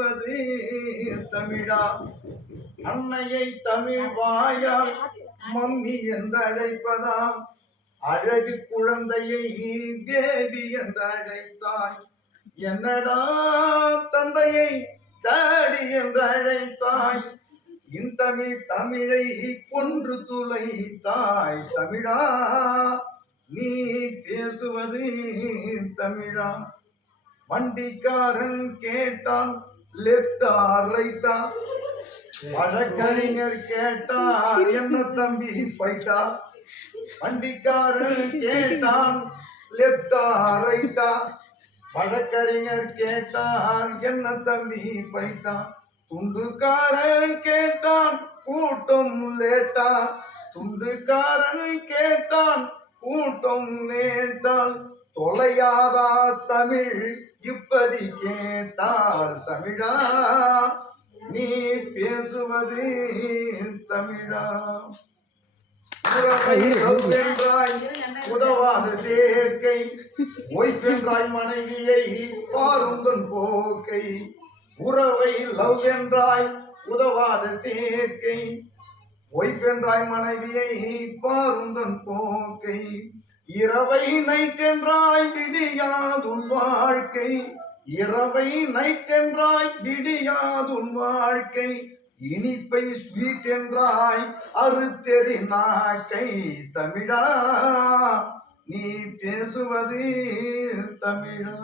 பேசுவது தமிழா. அன்னையை தமிழ் வாயால் மம்மி என்று அழைப்பதாம். அழகு குழந்தையை பேபி என்று அழைத்தாய். என்னடா தந்தையை டாடி என்று அழைத்தாய். இன்தமிழ் தமிழை கொன்று துளைத்தாய். தமிழா நீ பேசுவது தமிழா. வண்டிக்காரன் கேட்டான் லெப்டா ரைட்டா. வழக்கறிஞர் கேட்டார் என்ன தம்பி ஃபைட்டா. வண்டிக்காரன் கேட்டான் லெப்டா ரைட்டா. வழக்கறிஞர் கேட்டார் என்ன தம்பி ஃபைட்டா. துண்டுக்காரன் கேட்டான் கூட்டம் லேட்டா. துண்டுக்காரன் கேட்டான் கூட்டம் லேட்டால். தொலையாதா தமிழ் இப்படி கேட்டால். தமிழா நீ பேசுவது தமிழா. உறவை லவ் என்றாய் உதவாத சேர்க்கை. ஒய்ஃப் என்றாய் மனைவியை பாருந்தன் போக்கை. உறவை லவ் என்றாய் உதவாத சேர்க்கை. ஒய்ஃப் என்றாய் மனைவியை பாருந்தன் போக்கை. இரவை நைட் என்றாய் விடியாதுன் வாழ்க்கை. இரவை நைட் என்றாய் விடியாதுன் வாழ்க்கை. இனிப்பை ஸ்வீட் என்றாய் அறுத்தெறி நாக்கை. தமிழா நீ பேசுவது தமிழா.